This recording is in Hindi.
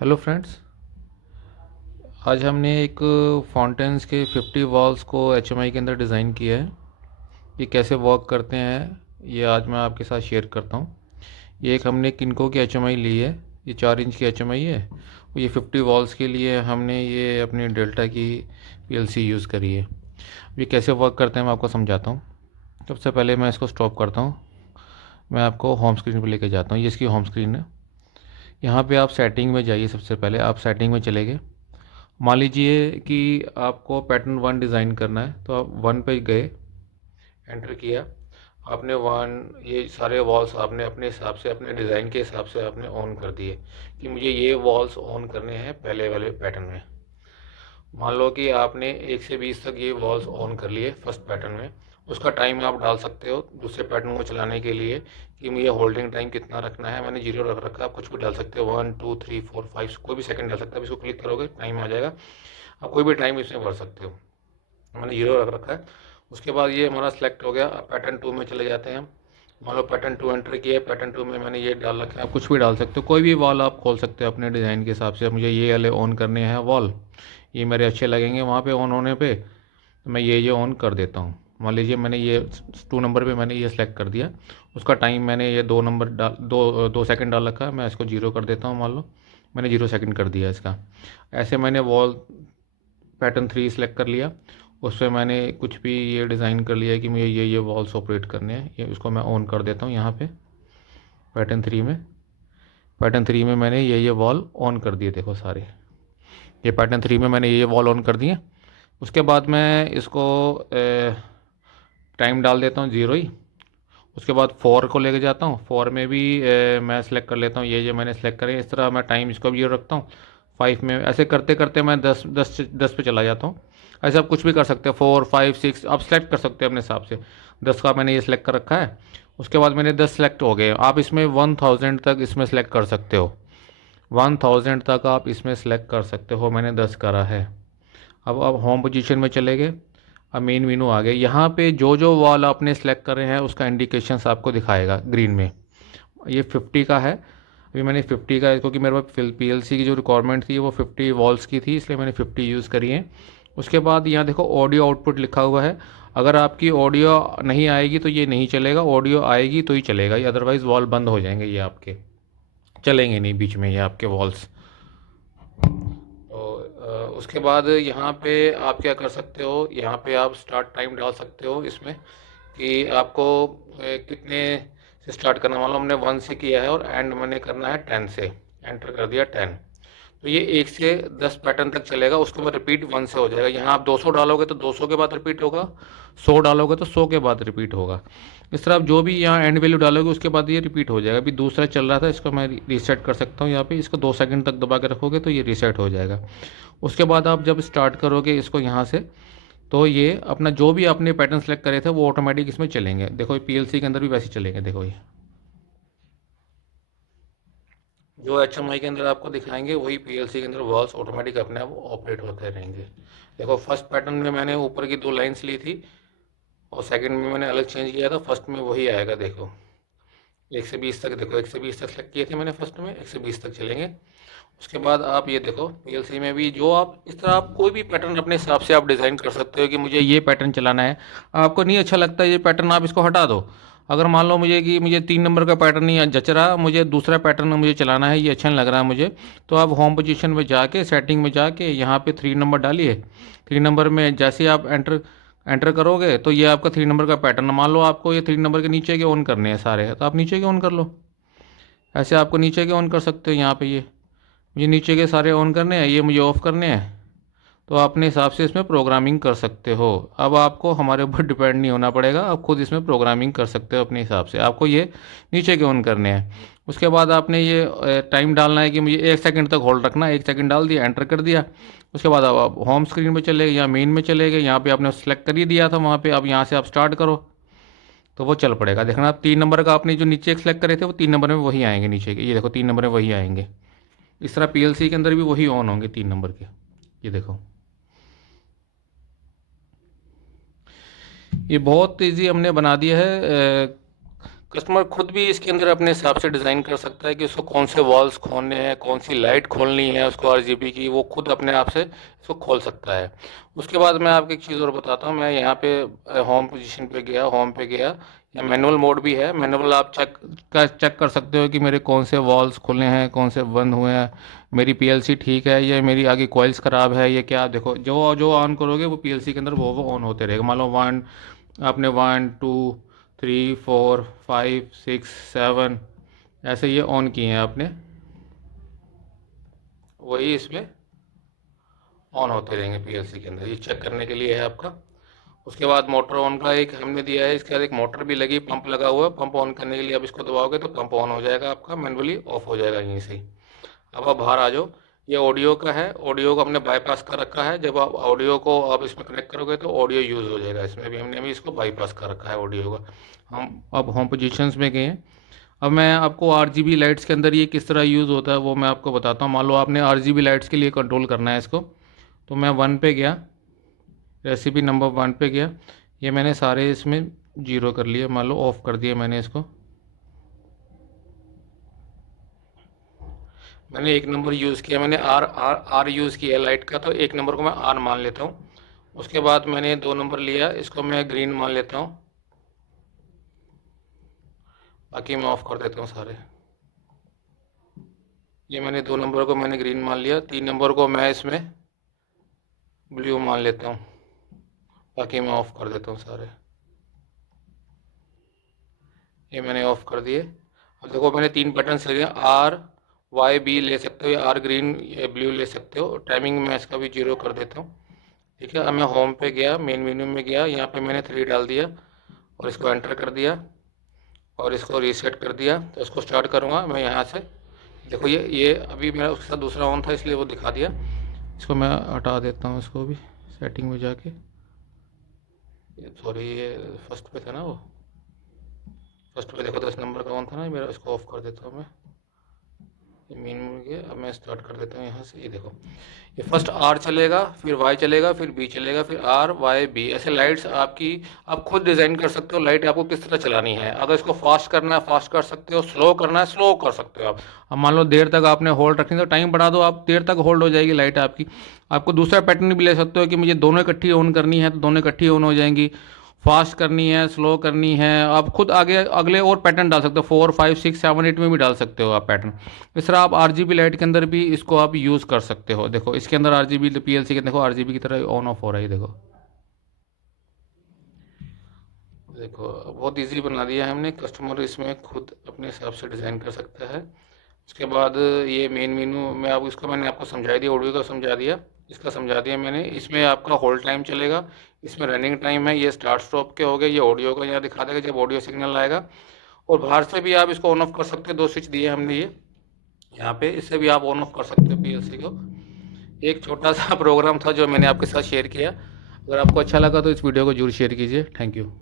Hello friends. आज हमने एक फाउंटेन्स के 50 वॉल्स को एचएमआई के अंदर डिज़ाइन किया है। ये कैसे वर्क करते हैं ये आज मैं आपके साथ शेयर करता हूँ। ये एक हमने किनको की एचएमआई ली है। ये 4 इंच की एचएमआई है और ये 50 वॉल्स के लिए हमने ये अपनी डेल्टा की पीएलसी यूज़ करी है। ये कैसे वर्क करते हैं मैं आपको समझाता हूँ। सबसे पहले मैं इसको स्टॉप करता हूँ। मैं आपको होम स्क्रीन पर लेके जाता हूँ। ये इसकी होम स्क्रीन है। यहाँ पे आप सेटिंग में जाइए। सबसे पहले आप सेटिंग में चले गए। मान लीजिए कि आपको पैटर्न 1 डिज़ाइन करना है, तो आप 1 पे गए, एंटर किया। आपने 1 ये सारे वॉल्स आपने अपने हिसाब से, अपने डिज़ाइन के हिसाब से आपने ऑन कर दिए कि मुझे ये वॉल्स ऑन करने हैं पहले वाले पैटर्न में। मान लो कि आपने 1 से 20 तक ये वॉल्स ऑन कर लिए फर्स्ट पैटर्न में। उसका टाइम आप डाल सकते हो दूसरे पैटर्न को चलाने के लिए कि मुझे होल्डिंग टाइम कितना रखना है। मैंने 0 रख रखा है। आप कुछ भी डाल सकते हो, 1 2 3 4 5 कोई भी सेकंड डाल सकते हो। इसको क्लिक करोगे टाइम आ जाएगा। आप कोई भी टाइम इसमें भर सकते हो। मैंने 0 रख रखा है। उसके बाद ये हमारा सेलेक्ट हो गया। अब पैटर्न 2 में चले जाते हैं। मान लो पैटर्न 2 एंटर किया है। पैटर्न 2 में मैंने ये डाल रखा है। आप कुछ भी डाल सकते हो, कोई भी वॉल आप खोल सकते हो अपने डिज़ाइन के हिसाब से। मुझे ये वाले ऑन करने हैं वॉल, ये मेरे अच्छे लगेंगे वहाँ पे ऑन होने पे, तो मैं ये ऑन कर देता हूँ। मान लीजिए मैंने ये 2 नंबर पे मैंने ये सेलेक्ट कर दिया। उसका टाइम मैंने ये 2 नंबर डाल, 2 सेकंड डाल रखा है। मैं इसको 0 कर देता हूँ। मान लो मैंने 0 सेकंड कर दिया इसका। ऐसे मैंने वॉल पैटर्न 3 सेलेक्ट कर लिया। उस पर मैंने कुछ भी ये डिज़ाइन कर लिया है कि मुझे ये वॉल्स ऑपरेट करने हैं। ये उसको मैं ऑन कर देता हूँ यहाँ पे पैटर्न 3 में। पैटर्न 3 में मैंने ये वॉल ऑन कर दिए। देखो सारे ये पैटर्न 3 में मैंने ये वॉल ऑन कर दिए। उसके बाद मैं इसको टाइम डाल देता हूँ 0 ही। उसके बाद 4 को लेके जाता हूँ। 4 में भी मैं सेलेक्ट कर लेता हूँ ये मैंने सेलेक्ट करे। इस तरह मैं टाइम इसको भी 0 रखता हूँ। 5 में ऐसे करते करते मैं 10 पे चला जाता हूँ। ऐसे आप कुछ भी कर सकते हैं। 4 5 6 आप सेलेक्ट कर सकते हैं अपने हिसाब से। 10 का मैंने ये सेलेक्ट कर रखा है। उसके बाद मैंने 10 सेलेक्ट हो गए। आप इसमें 1000 तक इसमें सेलेक्ट कर सकते हो। 1000 तक आप इसमें सेलेक्ट कर सकते हो। मैंने 10 करा है। अब होम पोजीशन में चले गए। अब मेन मेनू आ गए। यहाँ पे जो जो वॉल आपने सेलेक्ट करे हैं उसका इंडिकेशंस आपको दिखाएगा ग्रीन में। ये 50 का है। अभी मैंने 50 का, क्योंकि मेरे पास पीएलसी की जो रिक्वायरमेंट थी वो 50 वॉल्स की थी, इसलिए मैंने 50 यूज़ करी है। उसके बाद यहाँ देखो ऑडियो आउटपुट लिखा हुआ है। अगर आपकी ऑडियो नहीं आएगी तो ये नहीं चलेगा, ऑडियो आएगी तो ही चलेगा। ये अदरवाइज़ वॉल बंद हो जाएंगे, ये आपके चलेंगे नहीं बीच में ये आपके वॉल्स। तो उसके बाद यहाँ पे आप क्या कर सकते हो, यहाँ पे आप स्टार्ट टाइम डाल सकते हो इसमें कि आपको कितने से स्टार्ट करना। मान लो हमने 1 से किया है और एंड मैंने करना है 10 से। एंटर कर दिया 10। तो ये 1 से 10 पैटर्न तक चलेगा। उसके बाद रिपीट 1 से हो जाएगा। यहाँ आप 200 डालोगे तो 200 के बाद रिपीट होगा। 100 डालोगे तो 100 के बाद रिपीट होगा। इस तरह आप जो भी यहाँ एंड वैल्यू डालोगे उसके बाद ये रिपीट हो जाएगा। अभी दूसरा चल रहा था, इसको मैं रीसेट कर सकता हूँ। यहाँ पे इसको 2 सेकंड तक दबा के रखोगे तो ये रीसेट हो जाएगा। उसके बाद आप जब स्टार्ट करोगे इसको यहाँ से, तो ये अपना जो भी आपने पैटर्न सेलेक्ट करे थे वो ऑटोमेटिक इसमें चलेंगे। देखो ये पीएलसी के अंदर भी वैसे चलेंगे। देखो ये जो एचएमआई के अंदर आपको दिखाएंगे वही पीएलसी के अंदर वॉल्स ऑटोमेटिक अपने आप ऑपरेट होते रहेंगे। देखो फर्स्ट पैटर्न में मैंने ऊपर की 2 लाइन्स ली थी और सेकंड में मैंने अलग चेंज किया था। फर्स्ट में वही आएगा। देखो 1 से 20 तक, देखो 1 से 20 तक सेलेक्ट किए थे मैंने फर्स्ट में, 1 से 20 तक चलेंगे। उसके बाद आप ये देखो पीएलसी में भी जो आप इस तरह आप कोई भी पैटर्न अपने हिसाब से आप डिज़ाइन कर सकते हो कि मुझे ये पैटर्न चलाना है। आपको नहीं अच्छा लगता ये पैटर्न, आप इसको हटा दो। अगर मान लो मुझे कि मुझे 3 नंबर का पैटर्न नहीं जच रहा, मुझे दूसरा पैटर्न मुझे चलाना है, ये अच्छा नहीं लग रहा है मुझे, तो आप होम पोजीशन में जाके सेटिंग में जाके यहाँ पे 3 नंबर डालिए। 3 नंबर में जैसे आप एंटर एंटर करोगे तो ये आपका 3 नंबर का पैटर्न, मान लो आपको ये 3 नंबर के नीचे के ऑन करने हैं सारे, तो आप नीचे के ऑन कर लो। ऐसे आपको नीचे के ऑन कर सकते हो। यहाँ पे ये मुझे नीचे के सारे ऑन करने हैं, ये मुझे ऑफ़ करने हैं। तो अपने हिसाब से इसमें प्रोग्रामिंग कर सकते हो। अब आपको हमारे ऊपर डिपेंड नहीं होना पड़ेगा, आप खुद इसमें प्रोग्रामिंग कर सकते हो अपने हिसाब से। आपको ये नीचे के ऑन करने हैं। उसके बाद आपने ये टाइम डालना है कि मुझे 1 सेकंड तक होल्ड रखना है। 1 सेकंड डाल दिया, एंटर कर दिया। उसके बाद अब आप होम स्क्रीन पे चले गए या मेन में चले गए। यहाँ पे आपने सेलेक्ट कर ही दिया था वहाँ पे। अब यहाँ से आप स्टार्ट करो तो वो चल पड़ेगा। देखना आप 3 नंबर का आपने जो नीचे सेलेक्ट करे थे वो 3 नंबर में वही आएंगे नीचे के। ये देखो 3 नंबर में वही आएंगे। इस तरह पीएलसी के अंदर भी वही ऑन होंगे 3 नंबर के। ये देखो ये बहुत इजी हमने बना दिया है। कस्टमर खुद भी इसके अंदर अपने हिसाब से डिज़ाइन कर सकता है कि उसको कौन से वॉल्स खोलने हैं, कौन सी लाइट खोलनी है उसको आरजीबी की, वो खुद अपने आप से इसको खोल सकता है। उसके बाद मैं आपको एक चीज़ और बताता हूँ। मैं यहाँ पे होम पोजीशन पे गया, होम पे गया, या मैनुअल मोड भी है। मैनुअल आप चेक कर सकते हो कि मेरे कौन से वॉल्स खुले हैं, कौन से बंद हुए हैं, मेरी पीएलसी ठीक है या मेरी आगे कॉइल्स ख़राब है, ये क्या। देखो जो जो ऑन करोगे वो पीएलसी के अंदर वो ऑन होते रहेगा। मान लो वन, आपने 1 2 3 4 5 6 7 ऐसे ये ऑन किए हैं आपने, वही इसमें ऑन होते रहेंगे पीएलसी के अंदर। ये चेक करने के लिए है आपका। उसके बाद मोटर ऑन का एक हमने दिया है, इसके बाद एक मोटर भी लगी, पंप लगा हुआ है। पंप ऑन करने के लिए आप इसको दबाओगे तो पंप ऑन हो जाएगा आपका, मैनुअली ऑफ हो जाएगा यहीं से ही। अब आप बाहर आ जाओ। ये ऑडियो का है, ऑडियो को हमने बाईपास कर रखा है। जब आप ऑडियो को आप इसमें कनेक्ट करोगे तो ऑडियो यूज़ हो जाएगा। इसमें भी हमने इसको बाईपास कर रखा है ऑडियो का। हम अब होम पोजीशंस में गए हैं। अब मैं आपको आरजीबी लाइट्स के अंदर ये किस तरह यूज़ होता है वो मैं आपको बताता हूँ। मान लो आपने आरजीबी लाइट्स के लिए कंट्रोल करना है इसको, तो मैं 1 पे गया, रेसिपी नंबर 1 पे गया। ये मैंने सारे इसमें जीरो कर लिए, मान लो ऑफ़ कर दिया मैंने इसको। मैंने एक नंबर यूज़ किया, मैंने आर आर आर यूज़ किया लाइट का, तो एक नंबर को मैं आर मान लेता हूँ। उसके बाद मैंने 2 नंबर लिया, इसको मैं ग्रीन मान लेता हूँ। बाकी मैं ऑफ़ कर देता हूँ सारे। ये मैंने 2 नंबर को मैंने ग्रीन मान लिया। 3 नंबर को मैं इसमें ब्लू मान लेता हूँ। बाकी मैं ऑफ़ कर देता हूँ सारे। ये मैंने ऑफ़ कर दिए। अब देखो मैंने 3 बटन ले लिए, आर वाई बी ले सकते हो, या आर ग्रीन या ब्लू ले सकते हो। टाइमिंग में इसका भी 0 कर देता हूँ। ठीक है। अब मैं होम पे गया, मेन मेन्यू में गया, यहाँ पे मैंने 3 डाल दिया और इसको एंटर कर दिया और इसको रीसेट कर दिया। तो इसको स्टार्ट करूँगा मैं यहाँ से। देखो ये अभी मेरा उसके साथ दूसरा ऑन था इसलिए वो दिखा दिया। इसको मैं हटा देता हूँ, इसको भी सेटिंग में जाके। सॉरी, ये फर्स्ट पे था ना, वो फर्स्ट पे देखो 10 नंबर का ऑन था ना मेरा। इसको ऑफ कर देता हूँ मैं। ये मेन में गया। अब मैं स्टार्ट कर देता हूँ यहाँ से। ये देखो, ये फर्स्ट आर चलेगा, फिर वाई चलेगा, फिर बी चलेगा, फिर आर वाई बी। ऐसे लाइट्स आपकी आप खुद डिज़ाइन कर सकते हो, लाइट आपको किस तरह चलानी है। अगर इसको फास्ट करना है फास्ट कर सकते हो, स्लो करना है स्लो कर सकते हो आप। अब मान लो देर तक आपने होल्ड रखनी, तो टाइम बढ़ा दो, आप देर तक होल्ड हो जाएगी लाइट आपकी। आपको दूसरा पैटर्न भी ले सकते हो कि मुझे दोनों इकट्ठी ऑन करनी है तो दोनों इकट्ठी ऑन हो जाएंगी। फास्ट करनी है, स्लो करनी है, आप खुद आगे अगले और पैटर्न डाल सकते हो। 4 5 6 7 8 में भी डाल सकते हो आप पैटर्न। इस तरह आप आरजीबी लाइट के अंदर भी इसको आप यूज़ कर सकते हो। देखो इसके अंदर आरजीबी पीएलसी के देखो आरजीबी की तरह ऑन ऑफ हो रहा है। देखो देखो बहुत इजी बना दिया है हमने। कस्टमर इसमें खुद अपने हिसाब से डिज़ाइन कर सकता है। उसके बाद ये मेन मेनू में आप इसको मैंने आपको समझा दिया, ऑडियो का समझा दिया, इसका समझा दिया मैंने। इसमें आपका होल्ड टाइम चलेगा, इसमें रनिंग टाइम है, ये स्टार्ट स्टॉप के हो गए। ये ऑडियो का यहाँ दिखा देगा जब ऑडियो सिग्नल आएगा। और बाहर से भी आप इसको ऑन ऑफ कर सकते हो। 2 स्विच दिए हमने ये यहाँ पे, इससे भी आप ऑन ऑफ कर सकते हो पीएलसी को। एक छोटा सा प्रोग्राम था जो मैंने आपके साथ शेयर किया। अगर आपको अच्छा लगा तो इस वीडियो को जरूर शेयर कीजिए। Thank you.